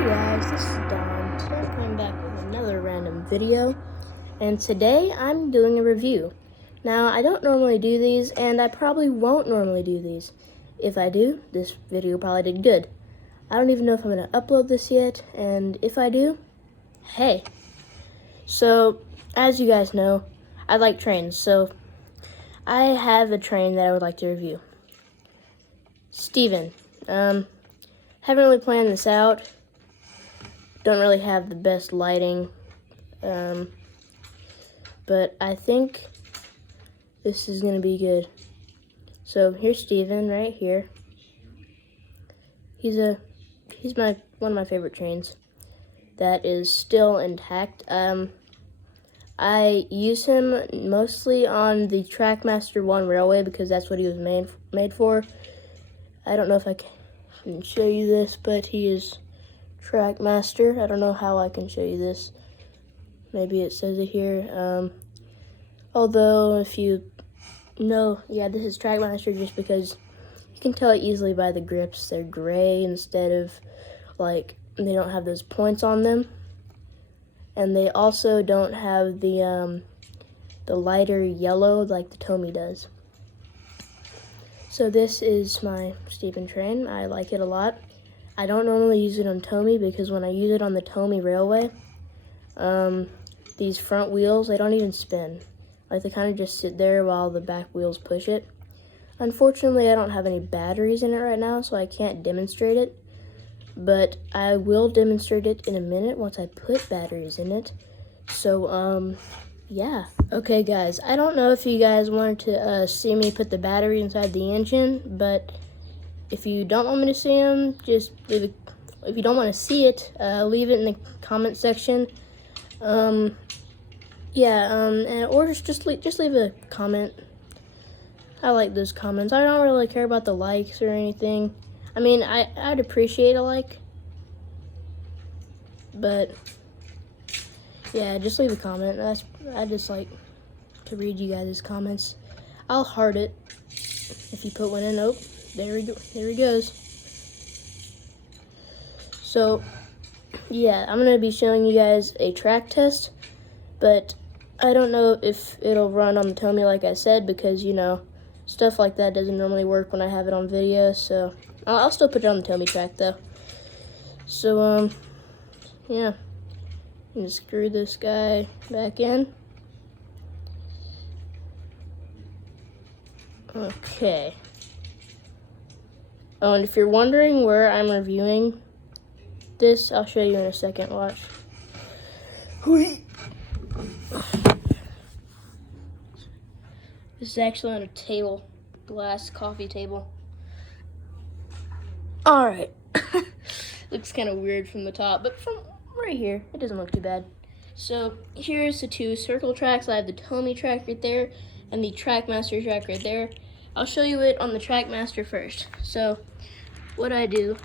Hey guys, this is Don. Today I'm coming back with another random video, and today I'm doing a review. Now, I don't normally do these, and I probably won't normally do these. If I do, this video probably did good. I don't even know if I'm going to upload this yet, and if I do, hey. So, as you guys know, I like trains, so I have a train that I would like to review. Steven. Haven't really planned this out. Don't really have the best lighting, but I think this is gonna be good. So here's Steven right here. He's one of my favorite trains that is still intact. I use him mostly on the Trackmaster 1 railway because that's what he was made for. I don't know if I can show you this, but he is Trackmaster. I don't know how I can show you this. Maybe it says it here. Although if you know, yeah, this is Trackmaster just because you can tell it easily by the grips. They're gray instead of, like, they don't have those points on them. And they also don't have the lighter yellow like the Tomy does. So this is my Steven train. I like it a lot. I don't normally use it on Tomy because when I use it on the Tomy railway, these front wheels, they don't even spin. Like, they kind of just sit there while the back wheels push it. Unfortunately, I don't have any batteries in it right now, so I can't demonstrate it. But I will demonstrate it in a minute once I put batteries in it. So, yeah. Okay, guys, I don't know if you guys wanted to see me put the battery inside the engine, but if you don't want me to see them, just leave it. If you don't want to see it, leave it in the comment section. Or just leave a comment. I like those comments. I don't really care about the likes or anything. I mean, I'd appreciate a like, but yeah, just leave a comment. I just like to read you guys' comments. I'll heart it if you put one in. Oh, there we go. There he goes. So yeah, I'm gonna be showing you guys a track test, but I don't know if it'll run on the Tomy like I said, because you know, stuff like that doesn't normally work when I have it on video. So I'll still put it on the Tomy track though. So yeah, I'm gonna screw this guy back in. Okay. Oh, and if you're wondering where I'm reviewing this, I'll show you in a second. Watch. This is actually on a table, glass coffee table. All right. Looks kind of weird from the top, but from right here, it doesn't look too bad. So here's the two circle tracks. I have the Tomy track right there and the Trackmaster track right there. I'll show you it on the Trackmaster first. So what I do,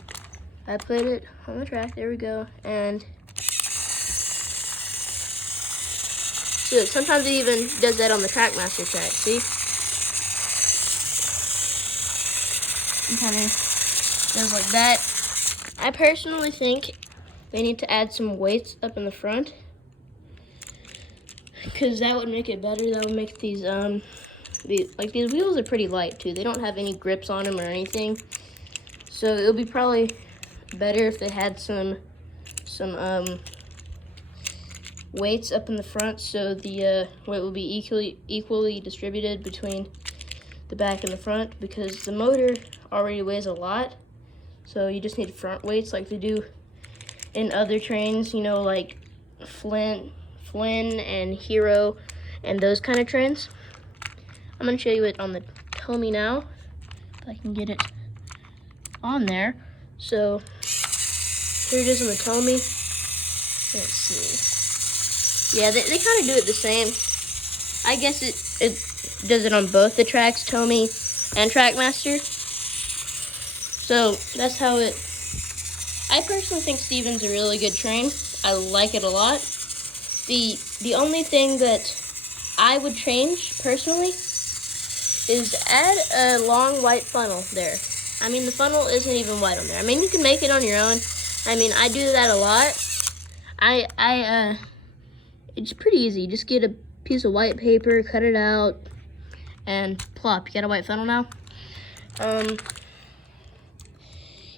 I put it on the track, there we go, and so sometimes it even does that on the Trackmaster track, see? It kind of does like that. I personally think they need to add some weights up in the front, because that would make it better. That would make these these wheels are pretty light too. They don't have any grips on them or anything. So it would be probably better if they had some weights up in the front, so the weight will be equally distributed between the back and the front, because the motor already weighs a lot. So you just need front weights like they do in other trains, you know, like Flynn and Hero and those kind of trains. I'm going to show you it on the Tomy now, if I can get it on there. So here it is on the Tomy. Let's see. Yeah, they kind of do it the same. I guess it does it on both the tracks, Tomy and Trackmaster. So that's how it. I personally think Steven's a really good train. I like it a lot. The only thing that I would change personally is add a long white funnel there. I mean, the funnel isn't even white on there. I mean, you can make it on your own, I mean, I do that a lot. It's pretty easy. Just get a piece of white paper, cut it out, and plop. You got a white funnel now?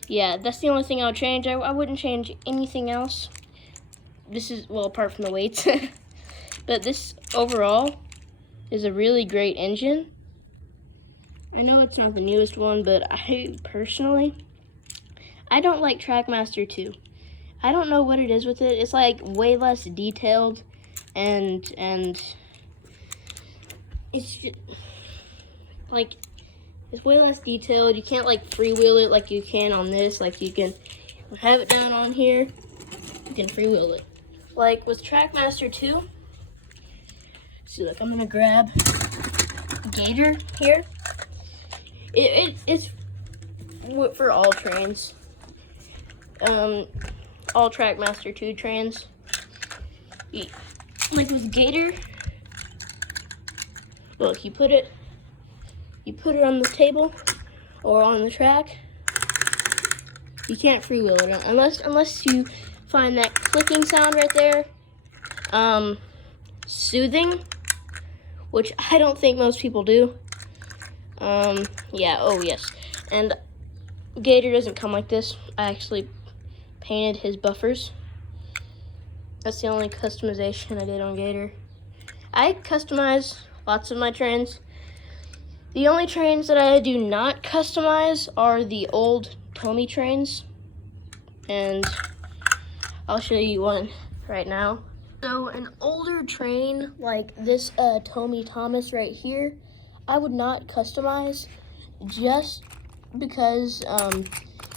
Yeah, that's the only thing I would change. I wouldn't change anything else. This is, well, apart from the weights. But this overall is a really great engine. I know it's not the newest one, but I don't like Trackmaster 2. I don't know what it is with it. It's like way less detailed, and it's just like, it's way less detailed. You can't like freewheel it like you can on this. Like you can have it down on here, you can freewheel it. Like with Trackmaster 2, see, look, I'm gonna grab Gator here. It's for all trains. All Trackmaster 2 trains. Like with Gator, look, you put it on the table or on the track. You can't freewheel it unless you find that clicking sound right there soothing, which I don't think most people do. Yeah, oh yes. And Gator doesn't come like this. I actually painted his buffers. That's the only customization I did on Gator. I customize lots of my trains. The only trains that I do not customize are the old Tomy trains. And I'll show you one right now. So an older train like this Tomy Thomas right here, I would not customize just because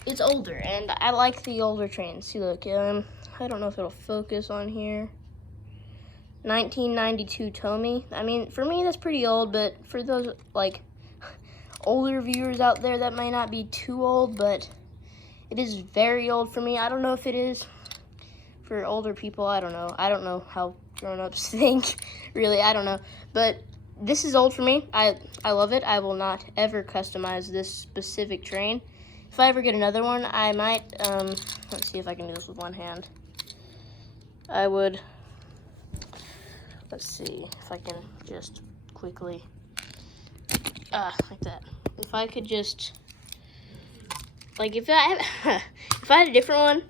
it's older and I like the older trains. See, look, I don't know if it'll focus on here. 1992 Tomy. I mean, for me that's pretty old, but for those like older viewers out there, that might not be too old, but it is very old for me. I don't know if it is for older people. I don't know. I don't know how grown-ups think, really. I don't know. But this is old for me. I love it. I will not ever customize this specific train. If I ever get another one, I might, let's see if I can do this with one hand. I would, let's see if I can just quickly, like that. If I could just, like if I had a different one,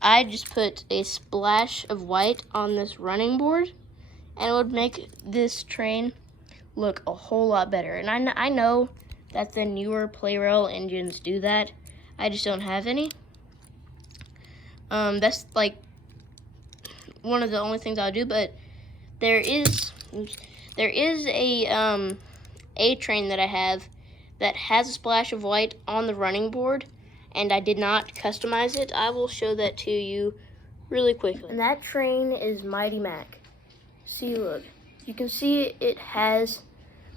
I'd just put a splash of white on this running board, and it would make this train look a whole lot better. And I know that the newer Play-Rail engines do that. I just don't have any. That's like one of the only things I'll do, but there is a train that I have that has a splash of white on the running board, and I did not customize it. I will show that to you really quickly. And that train is Mighty Mac. See, look, you can see it has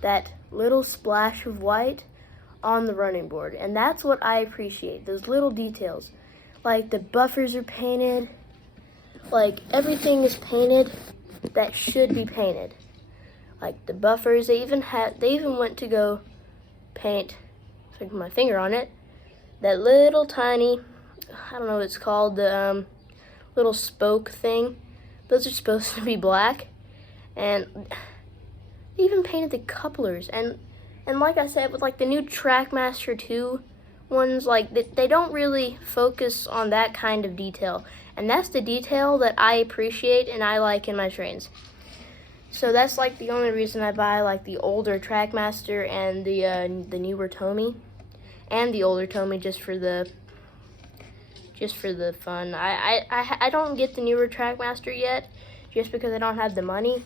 that little splash of white on the running board, and that's what I appreciate, those little details. Like the buffers are painted, like everything is painted that should be painted. Like the buffers, they even went to go paint, if I can put my finger on it, that little tiny, I don't know what it's called, the little spoke thing. Those are supposed to be black, and they even painted the couplers. And like I said, with like the new Trackmaster 2 ones, like they don't really focus on that kind of detail, and that's the detail that I appreciate and I like in my trains. So that's like the only reason I buy like the older Trackmaster and the newer Tomy, and the older Tomy just for the fun. I don't get the newer Trackmaster yet, just because I don't have the money.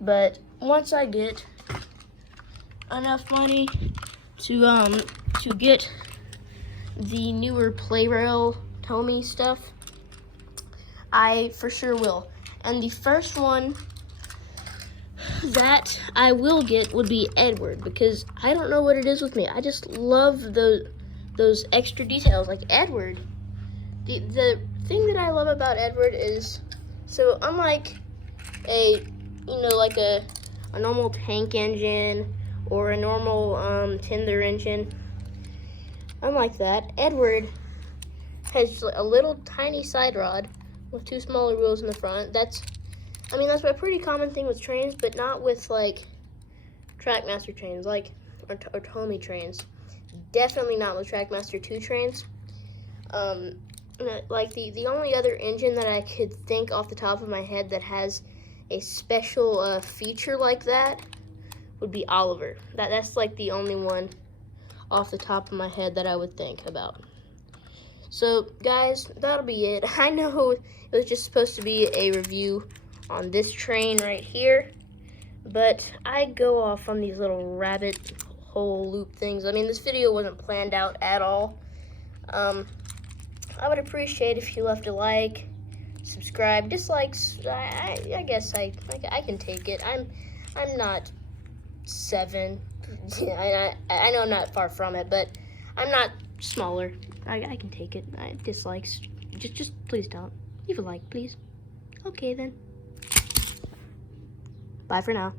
But once I get enough money to get the newer Play-Rail Tomy stuff, I for sure will. And the first one that I will get would be Edward, because I don't know what it is with me. I just love those extra details. Like Edward, the thing that I love about Edward is, so unlike a normal tank engine or a normal tender engine, unlike that, Edward has just a little tiny side rod with 2 smaller wheels in the front. That's a pretty common thing with trains, but not with like Trackmaster trains, like or Tomy trains. Definitely not with Trackmaster 2 trains. Like the only other engine that I could think off the top of my head that has a special feature like that would be Oliver. That's like the only one off the top of my head that I would think about. So guys, that'll be it. I know it was just supposed to be a review on this train right here, but I go off on these little rabbit hole loop things. I mean, this video wasn't planned out at all. I would appreciate if you left a like, subscribe. Dislikes, I guess I can take it. I'm not 7. I know I'm not far from it, but I'm not smaller. I can take it. Dislikes, just please don't. Leave a like, please. Okay then. Bye for now.